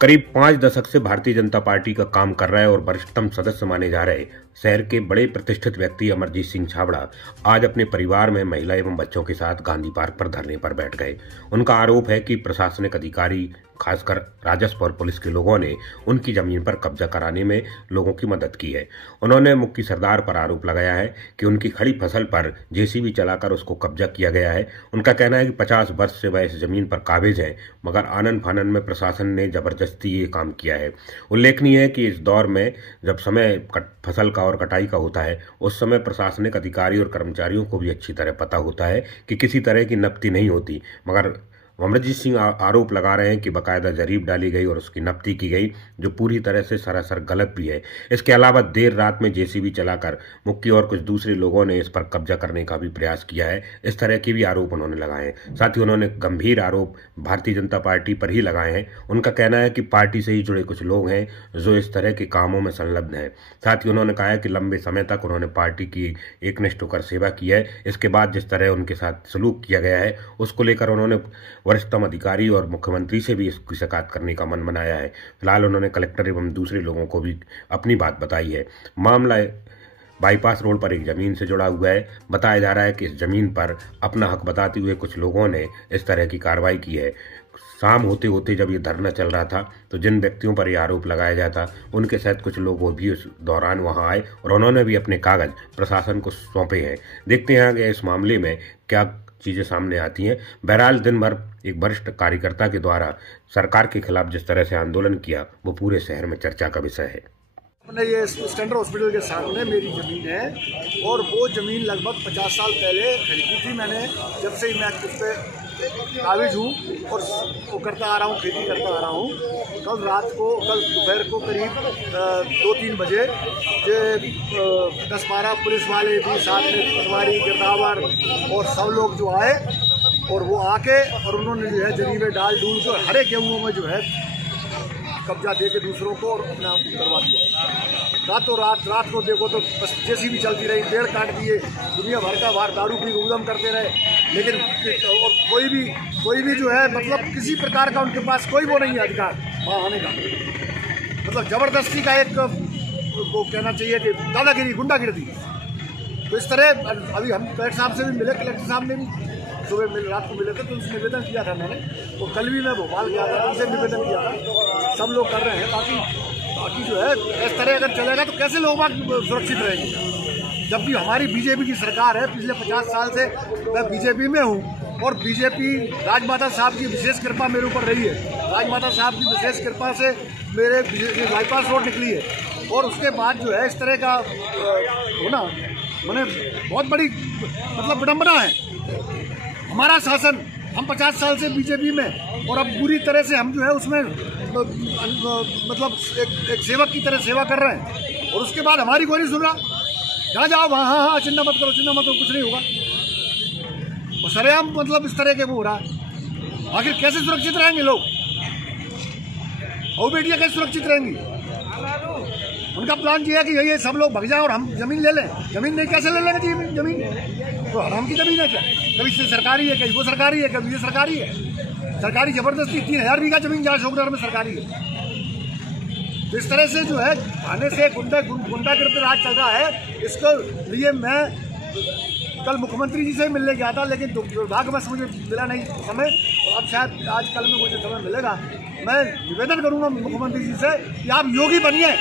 करीब 5 दशक से भारतीय जनता पार्टी का काम कर रहे और वरिष्ठतम सदस्य माने जा रहे शहर के बड़े प्रतिष्ठित व्यक्ति अमरजीत सिंह छाबड़ा आज अपने परिवार में महिला एवं बच्चों के साथ गांधी पार्क पर धरने पर बैठ गए। उनका आरोप है कि प्रशासनिक अधिकारी, खासकर राजस्व और पुलिस के लोगों ने उनकी जमीन पर कब्जा कराने में लोगों की मदद की है। उन्होंने मुक्की सरदार पर आरोप लगाया है कि उनकी खड़ी फसल पर जेसीबी चलाकर उसको कब्जा किया गया है। उनका कहना है कि 50 वर्ष से वह इस जमीन पर काबिज है, मगर आनन फानन में प्रशासन ने जबरदस्ती ये काम किया है। उल्लेखनीय है कि इस दौर में जब समय फसल का और कटाई का होता है, उस समय प्रशासनिक अधिकारी और कर्मचारियों को भी अच्छी तरह पता होता है कि किसी तरह की नकदी नहीं होती, मगर अमरजीत सिंह आरोप लगा रहे हैं कि बाकायदा जरीब डाली गई और उसकी नकदी की गई, जो पूरी तरह से सरासर गलत भी है। इसके अलावा देर रात में जेसीबी चलाकर मुक्की और कुछ दूसरे लोगों ने इस पर कब्जा करने का भी प्रयास किया है। इस तरह के भी आरोप उन्होंने लगाए हैं। साथ ही उन्होंने गंभीर आरोप भारतीय जनता पार्टी पर ही लगाए हैं। उनका कहना है कि पार्टी से ही जुड़े कुछ लोग हैं जो इस तरह के कामों में संलग्न हैं। साथ ही उन्होंने कहा है कि लंबे समय तक उन्होंने पार्टी की एकनिष्ठ होकर सेवा की है। इसके बाद जिस तरह उनके साथ सलूक किया गया है, उसको लेकर उन्होंने वरिष्ठतम अधिकारी और मुख्यमंत्री से भी इसकी शिकायत करने का मन बनाया है। फिलहाल उन्होंने कलेक्टर एवं दूसरे लोगों को भी अपनी बात बताई है। मामला बाईपास रोड पर एक जमीन से जुड़ा हुआ है। बताया जा रहा है कि इस जमीन पर अपना हक बताते हुए कुछ लोगों ने इस तरह की कार्रवाई की है। शाम होते होते जब ये धरना चल रहा था, तो जिन व्यक्तियों पर यह आरोप लगाया जाता, उनके साथ कुछ लोग वो भी उस दौरान वहां आए और उन्होंने भी अपने कागज प्रशासन को सौंपे हैं। देखते हैं आगे इस मामले में क्या चीजें सामने आती हैं। बहरहाल दिन भर एक वरिष्ठ कार्यकर्ता के द्वारा सरकार के खिलाफ जिस तरह से आंदोलन किया, वो पूरे शहर में चर्चा का विषय है। अपने ये स्टैंडर्ड हॉस्पिटल के सामने मेरी ज़मीन है और वो ज़मीन लगभग 50 साल पहले खरीदी थी मैंने। जब से ही मैं उस पर काबिज हूँ और वो करता आ रहा हूँ, खेती करता आ रहा हूँ। कल दोपहर को करीब 2-3 बजे 10-12 पुलिस वाले भी साथ में, पटवारी, गिरदावर और सब लोग जो आए और वो आके और उन्होंने जो है जमीन डाल डूल के हरे गेहूँ में जो है कब्जा दे के दूसरों को और अपना करवा दिया। रात को देखो तो बस जेसीबी चलती रही, पेड़ काट दिए, दुनिया भर का बाहर दारू पी उद्यम करते रहे, लेकिन और कोई भी जो है मतलब किसी प्रकार का उनके पास कोई वो नहीं है अधिकार वहाँ आने का। मतलब जबरदस्ती का एक वो कहना चाहिए कि दादागिरी, गुंडागिरी। तो इस तरह अभी हम कलेक्टर साहब से भी मिले, कलेक्टर साहब ने भी सुबह रात को मिले थे तो उनसे निवेदन किया था मैंने। तो कल भी मैं भोपाल गया था, उनसे निवेदन किया था। सब लोग कर रहे हैं। बाकी जो है इस तरह अगर चलेगा तो कैसे लोग सुरक्षित रहेंगे। जब भी हमारी बीजेपी की सरकार है, पिछले 50 साल से मैं बीजेपी में हूँ और बीजेपी राजमाता साहब की विशेष कृपा मेरे ऊपर रही है। राजमाता साहब की विशेष कृपा से मेरे बाईपास रोड निकली है और उसके बाद जो है इस तरह का होना मैंने बहुत बड़ी मतलब विडम्बना है। हमारा शासन, हम 50 साल से बीजेपी में और अब पूरी तरह से हम जो है उसमें मतलब एक सेवक की तरह सेवा कर रहे हैं और उसके बाद हमारी कोई नहीं सुन रहा। जहाँ जाओ वहाँ हाँ चिंता मत करो, कुछ नहीं होगा। और सरेआम मतलब इस तरह के वो हो रहा है। आखिर कैसे सुरक्षित रहेंगे लोग? और बेटियाँ कैसे सुरक्षित रहेंगी? उनका प्लान ये है कि ये सब लोग भग जाए और हम जमीन ले लें। जमीन नहीं, कैसे ले लेंगे जमीन? तो हम की जमीन है क्या? कभी से सरकारी है, कभी वो सरकारी है, कभी ये सरकारी है। सरकारी जबरदस्ती 3000 बीघा जमीन जहाँ अशोकनगर में सरकारी है। तो इस तरह से जो है आने से गुंडागिरी राज चल रहा है। इसके लिए मैं कल मुख्यमंत्री जी से मिलने गया था, लेकिन दुर्भाग्यवश मुझे मिला नहीं समय। और अब शायद आज कल में मुझे समय मिलेगा। मैं निवेदन करूंगा मुख्यमंत्री जी से कि आप योगी बनिए।